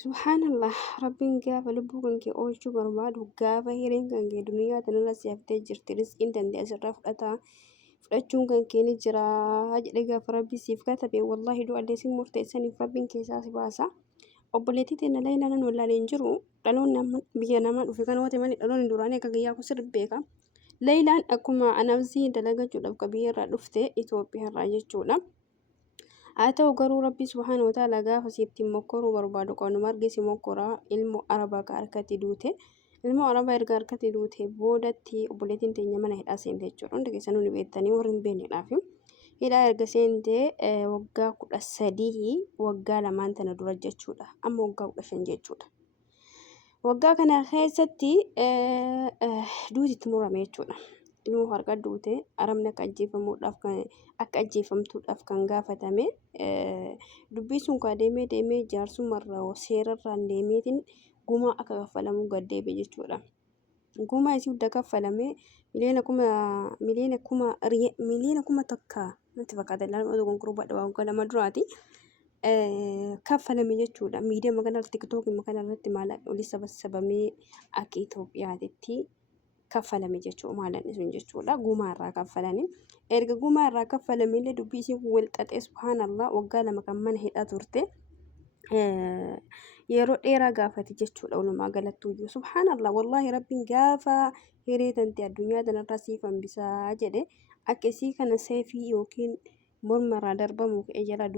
Subhaanallah rabbiin gaafa lubbuu kan kee oolchuu barbaadu gaafa hireen kan kee duniyaa tanarra si haftee jirti rizqiin danda'e asirraa fudhachuun kan kee ni jira jedhe gaafa rabbi siif katabe wallahi du'allee si murteessaniif rabbiin keessaa si baasa. Obboleettii teenya Laayilaan wallaalee hin jiru dhaloonni amma biyya namaa dhufe kan hoote malee dhaloonni duraanii akka guyyaa kun sirrii beeka. Laayilaan akkuma anabzii dalagachuudhaaf ka biyyarraa dhufte Itoophiyaarraa jechuudha. haa ta'u garuu rabbi subhaanahu wa ta'aalaa gaafa sitti mokkoruu barbaadu qanuma arge si mokkoraa ilmoo arabaa ka harkatti duute ilmoo arabaa erga harkatti duute boodatti obboleettiin teenya mana hidhaa seente jechuudha. Hundi keessanuu ni beektanii warri hin beekneedhaaf hidhaa erga seente waggaa 13 waggaa lamaan tana dura jechuudha. Amma waggaa 15 jechuudha. Waggaa kana keessatti duutitti murame jechuudha. Ilmoo harka duute arabni akka ajjeefamtuudhaaf kan gaafatame dubbii sun kaa deemee jaarsumarraa seerarraan deemeetiin gumaa akka kaffalamu gad deebi'e jechuudha. Gumaa isii hunda kaffalamee miliyoona kuma takka natti fakkaata ilaalma gonkuraa badha waggaa lama duraati. Kaffalame jechuudha. Miidiyaa magaalaa tiktookii magaalaa irratti maallaqa olii sabasabamee akka Itoophiyaatti kaffalame jechuudha. Maallaqni sun jechuudha. Gumaa irraa kaffalanii. Erga gumaa irraa kaffalame illee dubbii isii wal xaxee subhaanallah waggaa lama kan mana hidhaa turte. Yeroo dheeraa gaafate jechuudha. Walumaa galattuyyuu subhaanallah wallahi rabbiin gaafa hiree tante addunyaa tanarraa siif hambisaa jedhe akka isii kana seefii yookiin mormarraa darbamu ka'ee jala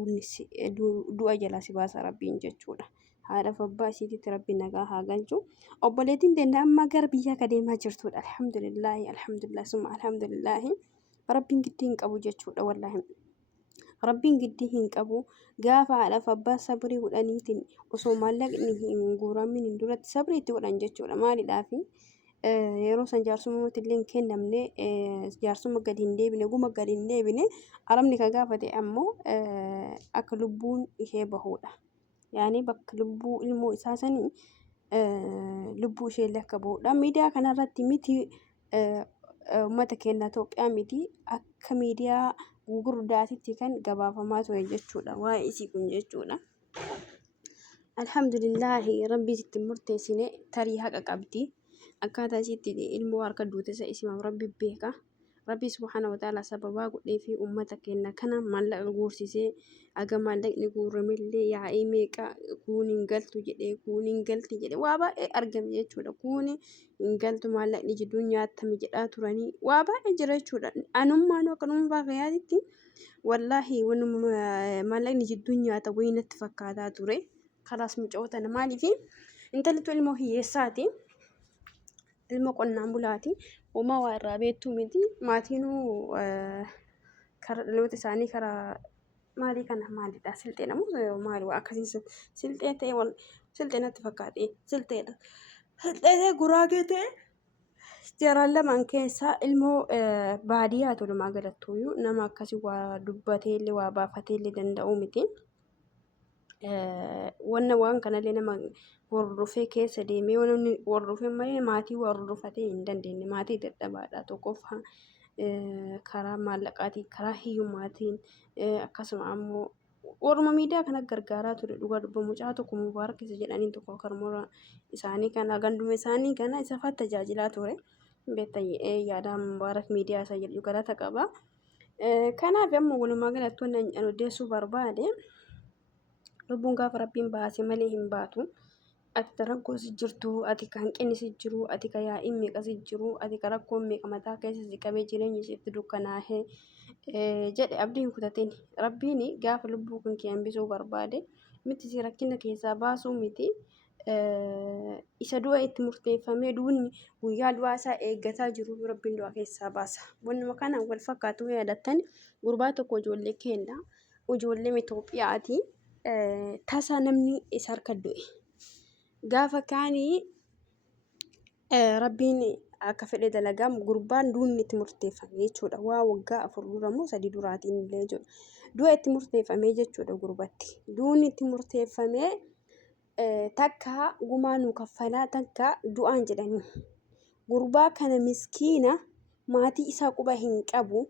du'a jala si baasa rabbiin jechuudha. Haadhaaf abbaa isiititti rabbiin nagaa haa galchu. Obboleettiin teenya amma gara biyyaa akka deemaa jirtudha. Alhamdulillah summa alhamdulillah rabbiin giddii hin qabu jechuudha wallahi. Rabbiin giddii hin qabu gaafa haadhaaf abbaa sabrii godhaniitiin osoo maallaqni hin guuramin duratti sabrii itti godhan jechuudha. Maaliidhaaf yeroo san jaarsummaatti illee hin kennamne jaarsumma gadi hin deebine guma gadi hin deebine arabni kan gaafate ammoo akka lubbuun ishee bahudha. Yaani bakka lubbuu ilmoo isaa sanii lubbuu ishee illee akka bahudha. Miidiyaa kanarratti miti uummata keenya Itoophiyaa miti akka miidiyaa gurguddaatitti kan gabaafamaa ture jechuudha. Waa'ee isii kun jechuudha. Alhamdulillahi rabbi sitti murteessine tarii haqa qabdi. Akkaataa isiitti ilmoo harka duute isa isimaaf rabbi beeka. Rabbi subhaanahu wa ta'aalaa sababaa godhee fi uummata keenya kana maallaqa guursisee aga maallaqni guuramillee yaa'ii meeqa kun hin galtu jedhee waa baay'ee argame jechuudha. Kun hin galtu maallaqni jidduun nyaatame jedhaa turanii waa baay'ee jira jechuudha. Anummaan akka dhuunfaa fayyaatitti wallahi maallaqni jidduun nyaata wayii natti fakkaataa ture. Karaas mucoota maaliif intalli ilmoo hiyyeessaati. Ilma qonnaan bulaati. Uumaa waa irraa beektuu miti. Maatiinuu karaa dhaloota isaanii karaa maalii kana maalidha? Silxee namoo maali waa akkasii silxee ta'e silxee natti fakkaate silxeedha. Silxee guraagee ta'e jaraan lamaan keessaa ilmoo baadiyyaa tolumaa galattuuyyuu nama akkasii waa dubbatee illee waa baafatee illee danda'u miti. Waan kanallee nama hordofee keessa deemee namni hordofee malee maatii hordofatee hin dandeenye maatii dadhabaadha. Tokkoffaa karaa maallaqaatiin karaa hiyyummaatiin akkasuma ammoo warra miidiyaa kana gargaaraa ture dhugaa dubba mucaa tokko mubaarak isa jedhaniin tokko karmora isaanii kana ganduma isaanii kana isa fa'aa tajaajilaa ture. Beektayee yaada mubaarak miidiyaa isa jedhu galata qaba. Kanaaf ammoo walumaa galatti waan odeessuu barbaade. Lubbuun gaafa rabbiin baase malee hin baatu. Ati tarakkoo si jirtu, ati kan qinni si jiru, ati kan yaa'iin meeqa si jiru, ati kan rakkoon meeqa mataa keessa si qabee jireenya isiitti dukkanaahee jedhe abdii hin kutatin. Rabbiin gaafa lubbuu kan kee hambisuu barbaade miti si rakkina keessaa baasuu miti. Isa du'a itti murteeffamee duunni guyyaa du'aa isaa eeggataa jiru rabbiin du'a keessaa baasa. Wanuma kana wal fakkaatu yaadattan gurbaa tokko ijoollee keenya ijoollee Itoophiyaati. Tasa namni isa harka du'e. Gaafa kaanii rabbiin akka fedhe dalagaa gurbaan duunni itti murteeffame jechuudha. Waa waggaa 4 dura moo 3 duraatiin illee jechuudha. Du'a itti murteeffame jechuudha gurbatti. Duunni itti murteeffame takka gumaa nu kaffalaa takka du'aan jedhanii. Gurbaa kana miskiina maatii isaa quba hin qabu.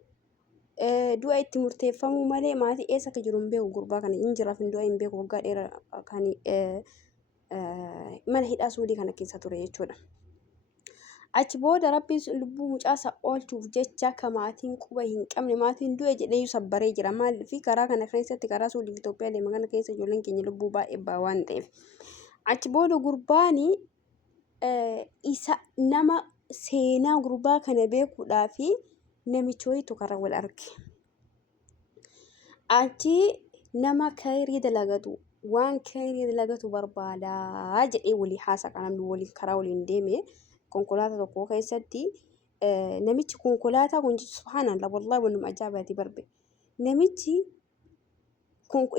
Du'a itti murteeffamuu malee maatii eessa akka jiru hin beeku gurbaa kana hin jiraaf hin du'a hin beeku waggaa dheeraa kan mana hidhaa suudii kana keessa ture jechuudha. Achi booda rabbiin sun lubbuu mucaasaa oolchuuf jecha ka maatiin quba hin qabne maatiin du'e jedhee sabbaree jira. Maaliif karaa kana keessatti karaa Suudii fi Itoophiyaa deema kana keessa ijoolleen keenya lubbuu baay'ee baa waan ta'eef. Achi booda gurbaanii isa nama seenaa gurbaa kana beekuudhaa fi namicha wayitu karaa wal arge. Achi nama kayrii dalagatu waan kayrii dalagatu barbaadaa jedhee walii haasa kanaan waliin karaa waliin deeme. Konkolaataa tokko keessatti namichi konkolaataa kun subhaanallah wallahi wannuma ajaa'ibaati barbe. Namichi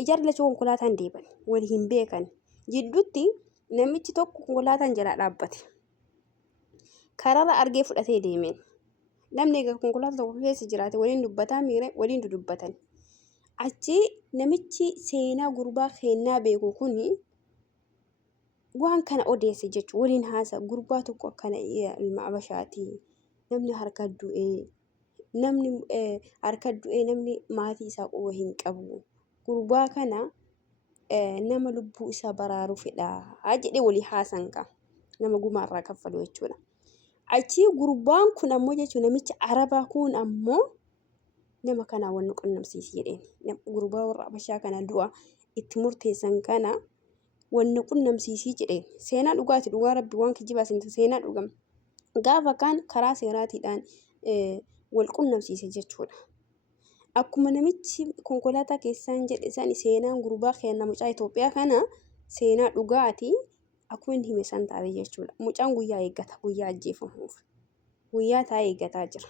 ijaarri lachuu konkolaataan deeban wal hin beekan. Jidduutti namichi tokko konkolaataan jalaa dhaabbate. Karaarra argee fudhatee deemeen. Namni egaa konkolaataa tokko keessa jiraate waliin dubbataa miire waliin dudubbatan. Achi namichi seenaa gurbaa kennaa beeku kuni waan kana odeesse jechuun waliin haasa gurbaa tokko akkana ilma Abashaati. Namni harka du'ee namni maatii isaa quba hin qabu. Gurbaa kana nama lubbuu isaa baraaru fedha jedhee walii haasan ka nama gumaarraa kaffalu jechuudha. Achi gurbaan kun ammoo jechuun namichi Arabaa kun ammoo nama kana waan qunnamsiisi jedheen. Gurbaa warra Abashaa kana du'a itti murteessan kana waan qunnamsiisii jedheen. Seenaa dhugaati dhugaa rabbi waan kijibaa seenaa dhugam. Gaafa kaan karaa seeraatiidhaan wal qunnamsiise jechuudha. Akkuma namichi konkolaataa keessaan jedhe san seenaan gurbaa kenna mucaa Itoophiyaa kana seenaa dhugaati akkuma inni hime san taate jechuudha. Mucaan guyyaa eeggata guyyaa ajjeefamuuf. Guyyaa taa'ee eeggataa jira.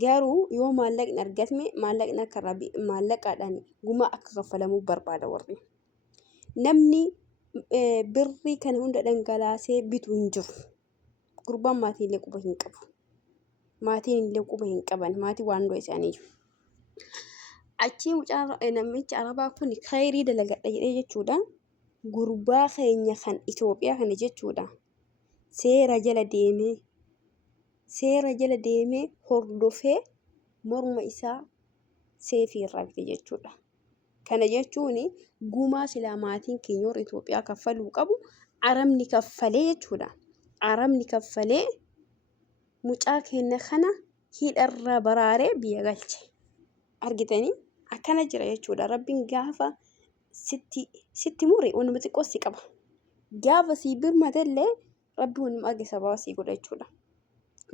Garuu yoo maallaqni argatme maallaqni akka maallaqaadhaan gumaa akka kaffalamuuf barbaada warri. Namni birrii kana hunda dhangalaasee bitu hin jiru. Gurbaan maatii illee quba hin qabu. Maatiin illee quba hin qaban. Maatii waan du'e isaanii jiru. Achi namichi Arabaa kun khayrii dalagadha jedhee jechuudha. Gurbaa keenya kan Itoophiyaa kana jechuudha. Seera jala deemee hordofee morma isaa seefii irraa bite jechuudha. Kana jechuun gumaa silaa maatiin keenya warra Itoophiyaa kaffaluu qabu Arabni kaffalee jechuudha. Arabni kaffalee mucaa keenya kana hidharraa baraaree biyya galche. Argitanii akkana jira jechuudha. Rabbiin gaafa sitti mure wanuma xiqqoo si qaba. Gaafa si birmatellee rabbi wanuma arge sababa si godha jechuudha.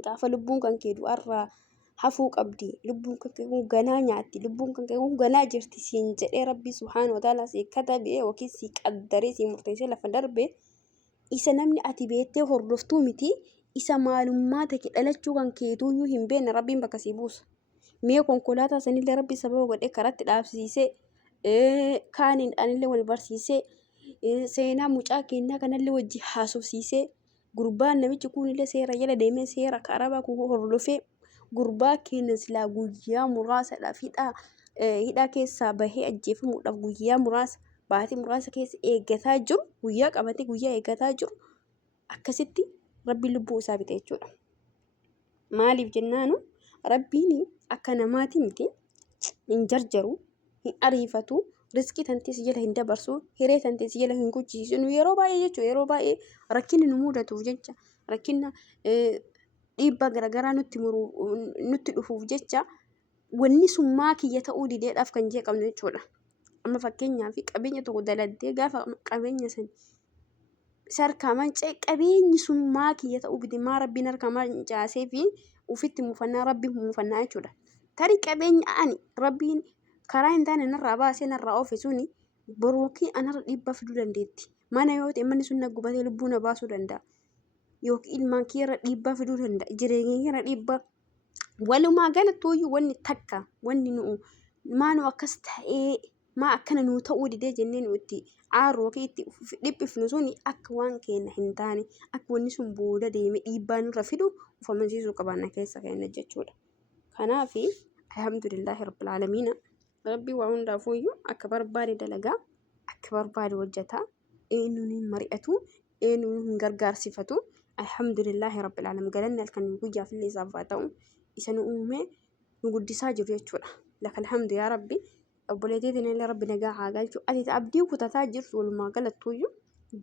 Gaafa lubbuun kan kee du'arraa hafuu qabdi. Lubbuun kan kee kun ganaa nyaatti. Lubbuun kan kee kun ganaa jirti siin jedhee rabbi subhaanahu wa ta'aalaa si katabee yookiin si qaddaree si murteessee lafa darbe isa namni ati beektee hordoftuu miti isa maalummaa ta'e dhalachuu kan keetuyyuu hin beekne rabbiin bakka si buusa. Mee konkolaataa sanillee rabbi sababa godhee karatti dhaabsiisee kaaniidhaanillee wal barsiisee seenaa mucaa keenyaa kanallee wajji haasofsiisee gurbaan namichi kunillee seera jala deemee seera Arabaa kun hordofee gurbaa keenya silaa guyyaa muraasadhaaf hidhaa keessaa bahee ajjeefamuudhaaf guyyaa muraasa baatii muraasa keessa eeggataa jiru guyyaa qabatee guyyaa eeggataa jiru akkasitti rabbi lubbuu isaa bite jechuudha. Maaliif jennaanu rabbiin akka namaati miti hin jarjaru hin ariifatu riskii tantees jala hin dabarsu hiree tantees jala hin guchiisu yeroo baay'ee jechuudha. Yeroo baay'ee rakkinni nu mudatuuf jecha rakkinna dhiibbaa garaagaraa nutti dhufuuf jecha wanni sun maa kiyya ta'uu dideedhaaf kan jeeqamnu jechuudha. Amma fakkeenyaaf qabeenya tokko daladdee gaafa qabeenya san sarkaa manca'e qabeenyi sun maa kiyya ta'uu dide maa rabbiin harka mancaasee fi ufitti muufannaa rabbiin muufannaa jechuudha. Tarii qabeenya ani rabbiin karaa hin taane narraa baasee narraa oofe suni borookii anarra dhiibbaa fiduu dandeetti. Mana yoo ta'e manni sun na gubatee lubbuu na baasuu danda'a. Yookiin ilmaan kiyyaarra dhiibbaa fiduu danda'a. Jireenya kiyyaarra dhiibbaa. Walumaa galatti wanni takka wanni maanu akkas ta'ee maa akkana nuu ta'uu didee jennee nu itti aaruu fi itti dhiphifnu suni akka waan keenya hin taane akka wanni sun booda deeme dhiibbaa nurra fidu of amansiisuu qabaanna keessa keenya jechuudha. Kanaaf alhamdulillahi rabbil aalamiina rabbii waa hundaafuyyuu akka barbaade dalagaa akka barbaade hojjetaa eenyuun hin mari'atu eenyuun hin gargaarsifatu alhamdulillahi rabbil aalamiin galanni halkan guyyaaf illee isaaf haa ta'u isa nu uume nu guddisaa jiru jechuudha. Laka alhamdu yaa rabbi obboleettiin illee rabbi nagaa haa galchu ati abdii kutataa jirtu walumaa galattuyyuu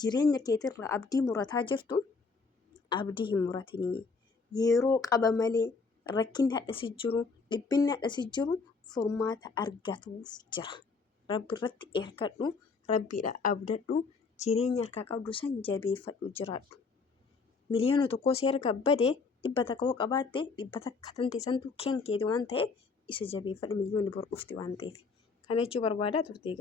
jireenya keetirraa abdii murataa jirtu abdii hin muratinii. Yeroo qaba malee rakkinni hadhasi jiru dhiphinni hadhasi jiru furmaata argatuuf jira. Rabbi irratti hirkadhu, rabbiidha abdadhu, jireenya harkaa qabdu san jabeeffadhu jiraadhu. Miliyoona tokkoo si harka bade 100 koo qabaatte 100 katante santu kenkeeti waan ta'eef isa jabeeffadhu miliyoonni bor dhufti waan ta'eef. Kana jechuu barbaada turte.